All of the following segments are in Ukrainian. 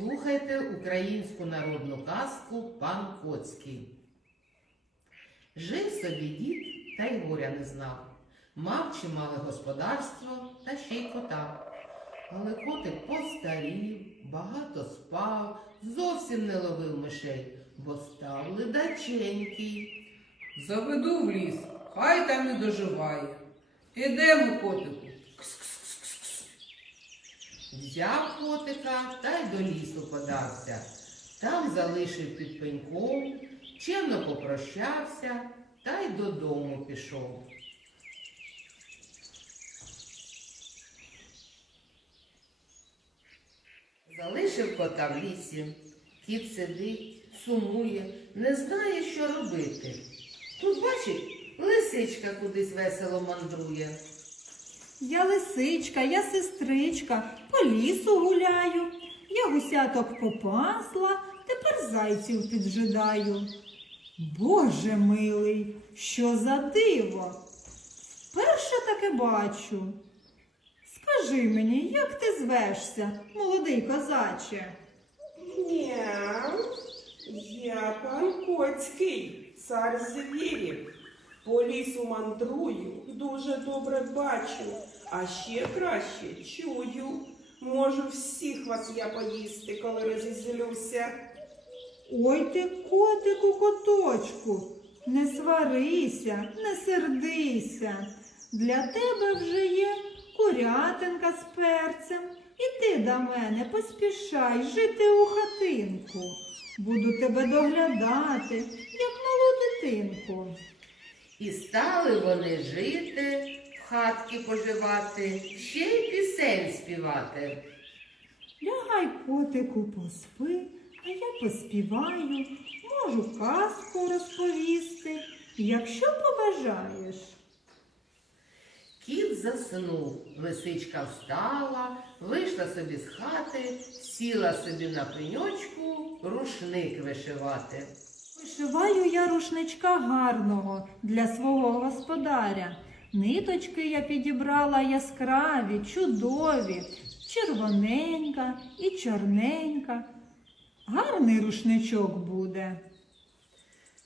Слухайте українську народну казку Пан Коцький. Жив собі дід та й горя не знав. Мав чимале господарство та ще й кота. Але котик постарів, багато спав, зовсім не ловив мишей, бо став ледаченький. Заведу в ліс, хай там і доживає. Ідемо, котику. Взяв котика та й до лісу подався. Там залишив під пеньком, чемно попрощався та й додому пішов. Залишив кота в лісі. Кіт сидить, сумує, не знає, що робити. Тут, бачить, лисичка кудись весело мандрує. Я лисичка, я сестричка, по лісу гуляю. Я гусяток попасла, тепер зайців піджидаю. Боже милий, що за диво? Вперше таке бачу. Скажи мені, як ти звешся, молодий козаче? Няу, я пан Коцький, цар звірів. По лісу мандрую, дуже добре бачу, а ще краще чую. Можу всіх вас я поїсти, коли розізлюся. Ой ти, котику, коточку, не сварися, не сердися. Для тебе вже є курятинка з перцем. Іди до мене, поспішай жити у хатинку. Буду тебе доглядати, як малу дитинку. І стали вони жити, хатки поживати, ще й пісень співати. Лягай, котику, поспи, а я поспіваю, можу казку розповісти, якщо побажаєш. Кіт заснув, лисичка встала, вийшла собі з хати, сіла собі на пеньочку рушник вишивати. Вишиваю я рушничка гарного для свого господаря. Ниточки я підібрала яскраві, чудові, червоненька і чорненька. Гарний рушничок буде.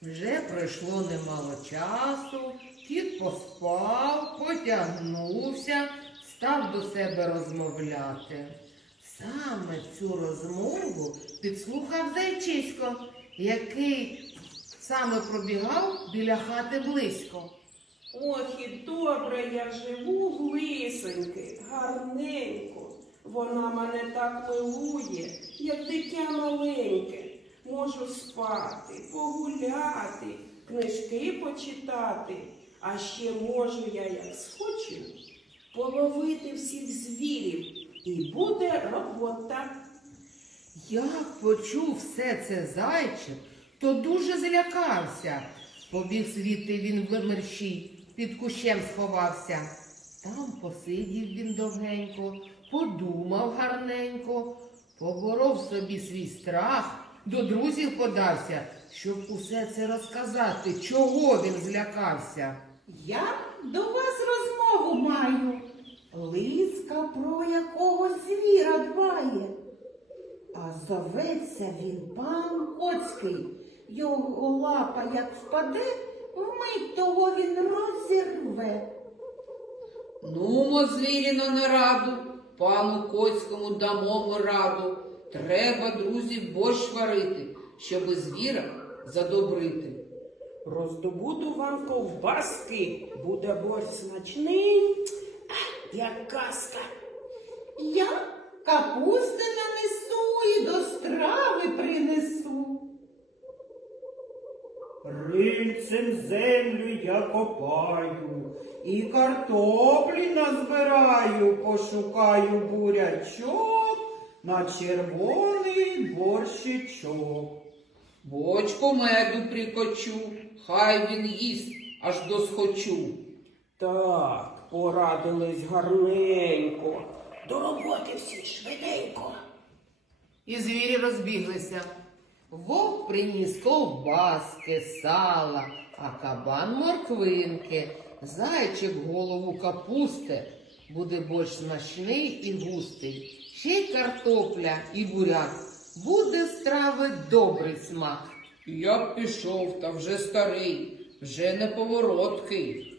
Вже пройшло немало часу, кіт поспав, потягнувся, став до себе розмовляти. Саме цю розмову підслухав зайчисько, який саме пробігав біля хати близько. Ох, і добре я живу в лисоньки, гарненько. Вона мене так милує, як дитя маленьке. Можу спати, погуляти, книжки почитати, а ще можу я, як схочу, половити всіх звірів, і буде робота. Як почув все це зайчик, то дуже злякався. Побіг звідти він в мерщій, під кущем сховався. Там посидів він довгенько, подумав гарненько, поборов собі свій страх, до друзів подався, щоб усе це розказати, чого він злякався. Я до вас розмову маю. Лиска про якогось звіра дбає. А зоветься він пан Коцький. Його лапа як впаде, вмить того він розірве. Нумо, звіріно, на раду, пану Коцькому дамо ми раду. Треба, друзі, борщ варити, щоби звіра задобрити. Роздобуду вам ковбаски, буде борщ смачний, а, як казка. Я капусти нанесу і до страви принесу. Рильцем землю я копаю, і картоплі назбираю, пошукаю бурячок на червоний борщичок. Бочку меду прикочу, хай він їсть, аж досхочу. Так, порадились гарненько. До роботи всі швиденько. І звірі розбіглися. Вовк приніс ковбаски, сала, а кабан морквинки, зайчик голову капусти. Буде борщ смачний і густий, ще й картопля і буряк. буде страви добрий смак. Я б пішов, та вже старий, вже не повороткий.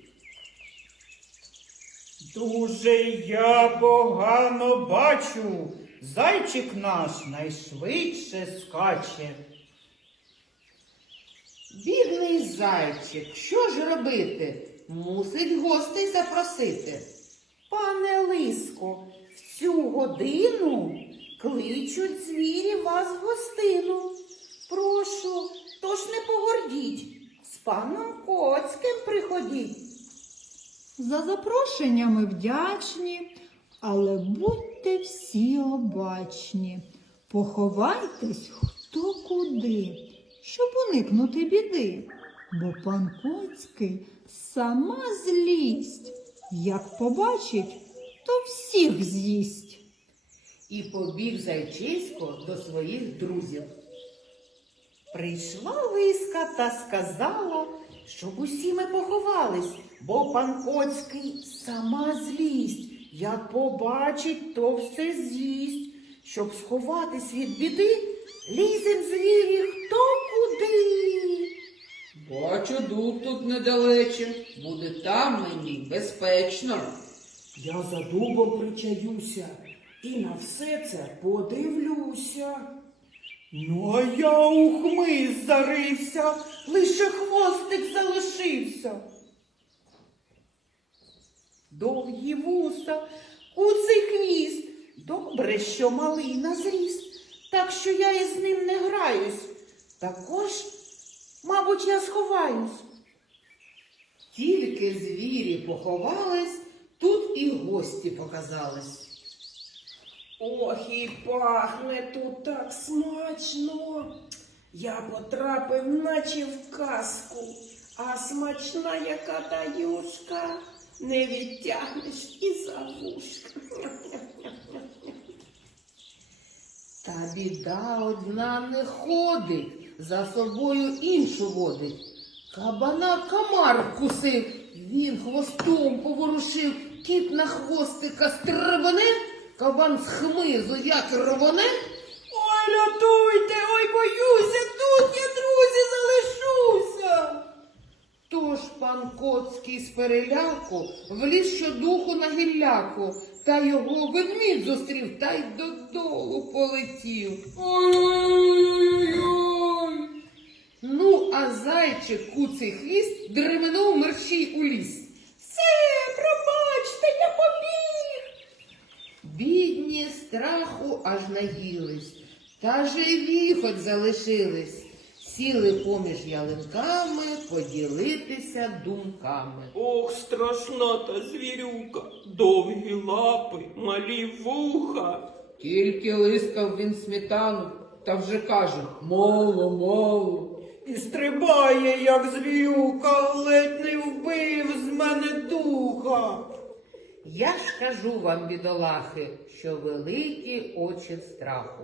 Дуже я погано бачу, зайчик наш найшвидше скаче. Бідний зайчик, що ж робити? Мусить гостей запросити. Пане Лиско, в цю годину кличуть звірі вас в гостину. Прошу, тож не погордіть, з паном Коцьким приходіть. За запрошеннями вдячні, але будьте всі обачні. Поховайтесь хто куди, щоб уникнути біди. Бо пан Коцький сама злість, як побачить, то всіх з'їсть. І побіг зайчисько до своїх друзів. Прийшла лиска та сказала, щоб усі ми поховались, бо пан Коцький сама злість. Як побачить, то все з'їсть. Щоб сховатись від біди, лізем звірі хто куди. Бачу, дуб тут недалече, буде там мені безпечно. Я за дубом причаюся і на все це подивлюся. Ну, а я у хмиз зарився. Лише хвостик залишився. Довгі вуса, куций хвіст. Добре, що малий на зріст, так що я із ним не граюсь. Також, мабуть, я сховаюсь. Тільки звірі поховались, тут і гості показались. Ох, і пахне тут так смачно. Я потрапив, наче в казку, а смачна яка та юшка, не відтягнеш і за вушка. Та біда одна не ходить, за собою іншу водить. Кабана комар вкусив, він хвостом поворушив, кіт на хвостика стрибане, кабан з хмизу як рвоне. Ой, рятуйте, ой, боюся, тут я, друзі, залишуся. Тож пан Коцький з переляку вліз щодуху на гілляку, та його ведмідь зустрів та й додолу полетів. Ой-ой-ой! Ну, а зайчик куций хвіст дременув мерщій у ліс. Все, пробачте, я побіг. Бідні страху аж наїлись, та живі хоч залишились. Сіли поміж ялинками поділитися думками. Ох, страшна та звірюка, довгі лапи, малі вуха. Тільки лискав він сметану, та вже каже мало, мало. І стрибає, як злюка, ледь не вбив з мене духа. Я ж кажу вам, бідолахи, що великі очі страху.